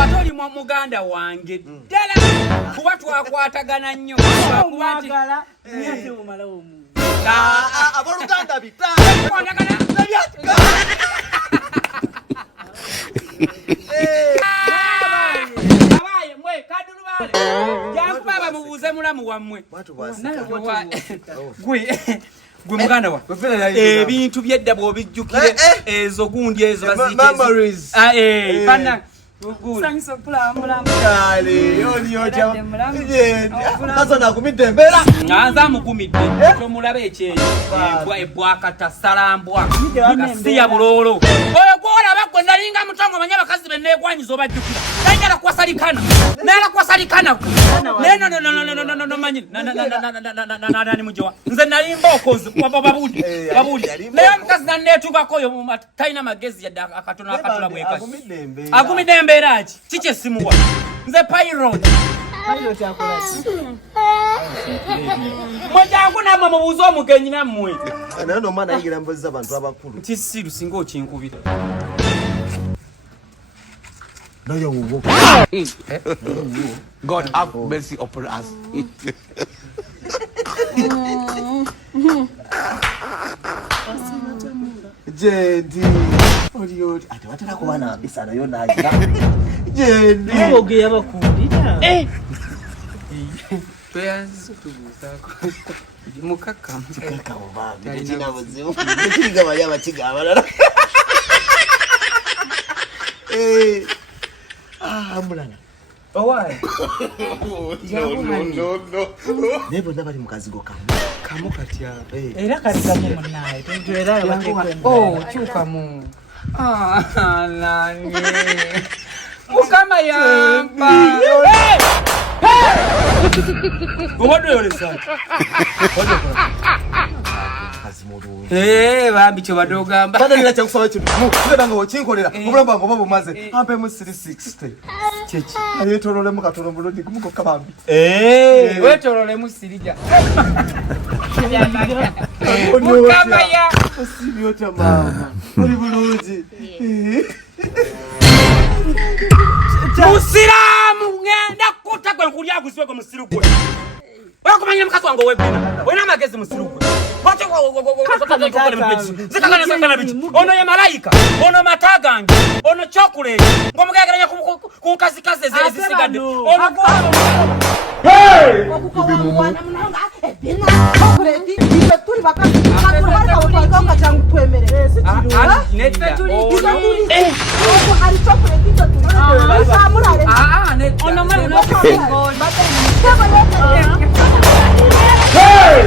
watoli mu muganda wange ddala kuba twakwatagana nnyo mwagala nyate mumala omu aboluganda bita abaye mwe kadulubale yakubaba mubuuze mulamu wammwe gwe muganda wa ebintu byedda bw'obijjukire ezo gundi ezo baziyita sanyiso kulambula nza mugumidde tomulaba ekyeyo ebwakata salambwa gasiya buloolo oyo gwolaba gwe nalinga mutongo manya abakazi benneegwanyiza obajjukira nayagala kwasalikana nayala kwasalikana manyi nani mujowa nze nalimba okozi babuli naye omukazi nanneetuukako oyo talina magezi yadde akatono akatola bwekasi agumidde embeera ki kikyesimuwa nze pilot mwejangu namwe mubuuze omugenyi nammwe naye nomwana ayigira mbozi z'abantu abakulu nti siru singa okinkubira God have mercy upon us. Jendi Odiot ati wataka kubana bisana yo nagira Jendi oge abakundira Tuyanze tubuzako mukaka oba bitina buzibu bitinga bali abakiga abalala ambulana Why? No. Nebo ndabali mukazigo kamu kati ya era kati kamu munaye tenjera yabakwenda chuka mu nani mukama yamba Obodo yolesa bambi kyo badogamba bada nina kyakusaba kintu mukubanga wokinkolera obulamba ngo babo maze ampe mu 360 chechi ayetolole mu katolo bulodi kumukokka bambi wetolole mu sirija mukama ya osibyo tamama oli bulungi musiramu ngenda kutakwe nkulya kusweko musirukwe wakumanya mkazi wangu webina wena magezi musirukwe ono ya malaika ono matagange ono chocolate ngomugegeranya ku kazi ezisigadde ono Hey!